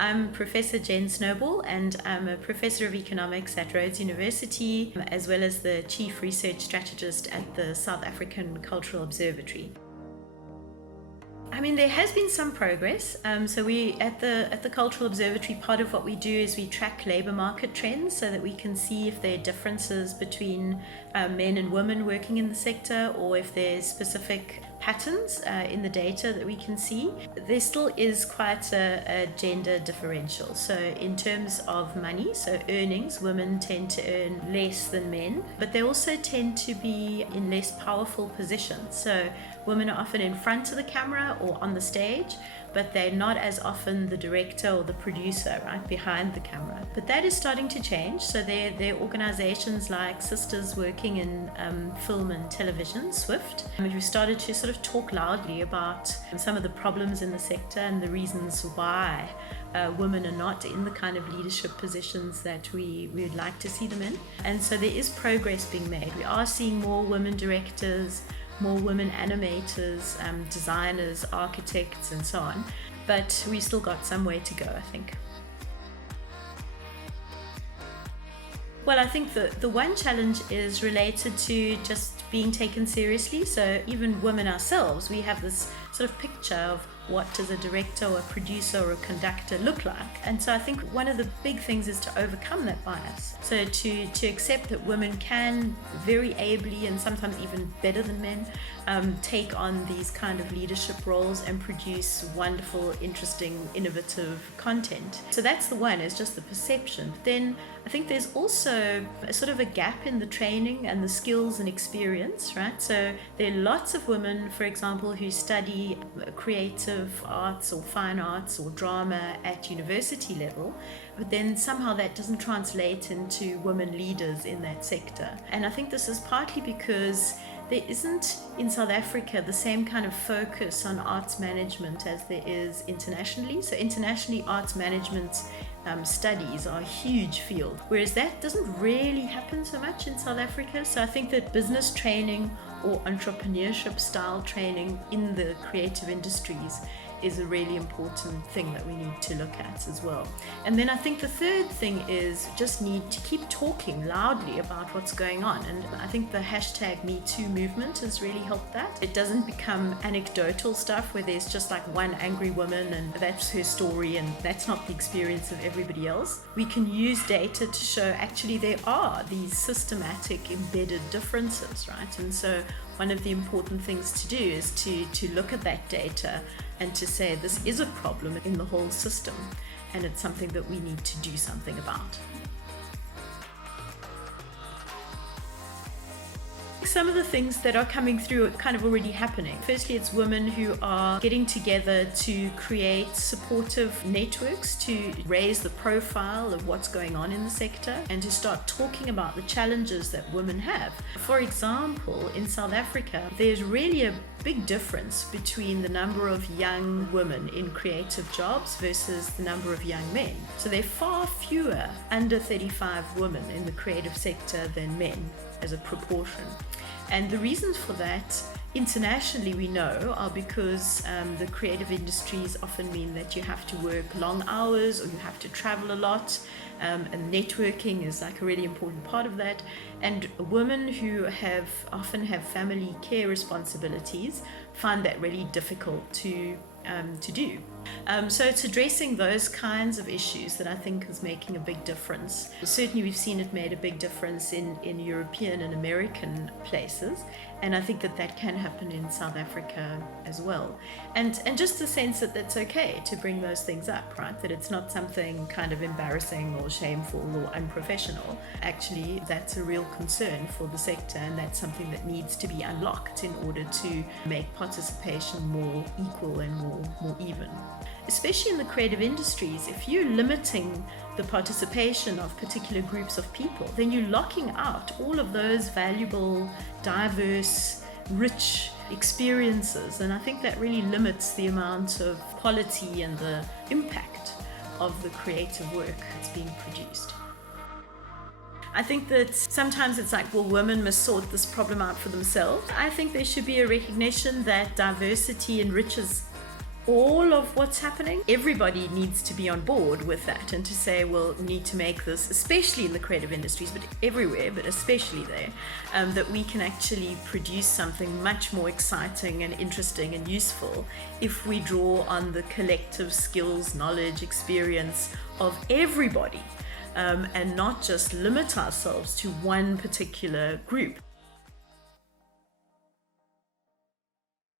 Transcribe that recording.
I'm Professor Jen Snowball, and I'm a Professor of Economics at Rhodes University, as well as the Chief Research Strategist at the South African Cultural Observatory. I mean, there has been some progress. So we at the Cultural Observatory, part of what we do is we track labour market trends so that we can see if there are differences between men and women working in the sector, or if there's specific patterns in the data that we can see. There still is quite a gender differential. So in terms of money, so earnings, women tend to earn less than men, but they also tend to be in less powerful positions. So women are often in front of the camera or on the stage, but they're not as often the director or the producer, right, behind the camera. But that is starting to change. So there are organizations like Sisters working in film and television, SWIFT, who started to sort of talk loudly about some of the problems in the sector and the reasons why women are not in the kind of leadership positions that we would like to see them in. And so there is progress being made. We are seeing more women directors, more women animators, designers, architects, and so on. But we've still got some way to go, I think. Well, I think the one challenge is related to just being taken seriously. So even women ourselves, we have this sort of picture of what does a director or a producer or a conductor look like. And so I think one of the big things is to overcome that bias. So to accept that women can very ably, and sometimes even better than men, take on these kind of leadership roles and produce wonderful, interesting, innovative content. So that's the one, is just the perception. But then I think there's also a sort of a gap in the training and the skills and experience, right? So there are lots of women, for example, who study creative arts or fine arts or drama at university level, but then somehow that doesn't translate into women leaders in that sector. And I think this is partly because there isn't in South Africa the same kind of focus on arts management as there is internationally. So internationally, arts management studies are a huge field, whereas that doesn't really happen so much in South Africa. So I think that business training or entrepreneurship style training in the creative industries is a really important thing that we need to look at as well. And then I think the third thing is just need to keep talking loudly about what's going on. And I think the hashtag #MeToo movement has really helped that. It doesn't become anecdotal stuff where there's just like one angry woman and that's her story and that's not the experience of everybody else. We can use data to show actually there are these systematic embedded differences, right? And so one of the important things to do is to look at that data and to say this is a problem in the whole system, and it's something that we need to do something about. Some of the things that are coming through are kind of already happening. Firstly, it's women who are getting together to create supportive networks to raise the profile of what's going on in the sector and to start talking about the challenges that women have. For example, in South Africa, there's really a big difference between the number of young women in creative jobs versus the number of young men. So there are far fewer under 35 women in the creative sector than men as a proportion. And the reasons for that internationally we know are because the creative industries often mean that you have to work long hours or you have to travel a lot, and networking is like a really important part of that. And women who often have family care responsibilities find that really difficult to do. So it's addressing those kinds of issues that I think is making a big difference. Certainly we've seen it made a big difference in European and American places, and I think that can happen in South Africa as well. And just the sense that it's okay to bring those things up, right? That it's not something kind of embarrassing or shameful or unprofessional. Actually, that's a real concern for the sector, and that's something that needs to be unlocked in order to make participation more equal and more even. Especially in the creative industries, if you're limiting the participation of particular groups of people, then you're locking out all of those valuable, diverse, rich experiences. And I think that really limits the amount of quality and the impact of the creative work that's being produced. I think that sometimes it's like, well, women must sort this problem out for themselves. I think there should be a recognition that diversity enriches all of what's happening. Everybody needs to be on board with that and to say, well, we need to make this, especially in the creative industries, but everywhere, but especially there, that we can actually produce something much more exciting and interesting and useful if we draw on the collective skills, knowledge, experience of everybody, and not just limit ourselves to one particular group.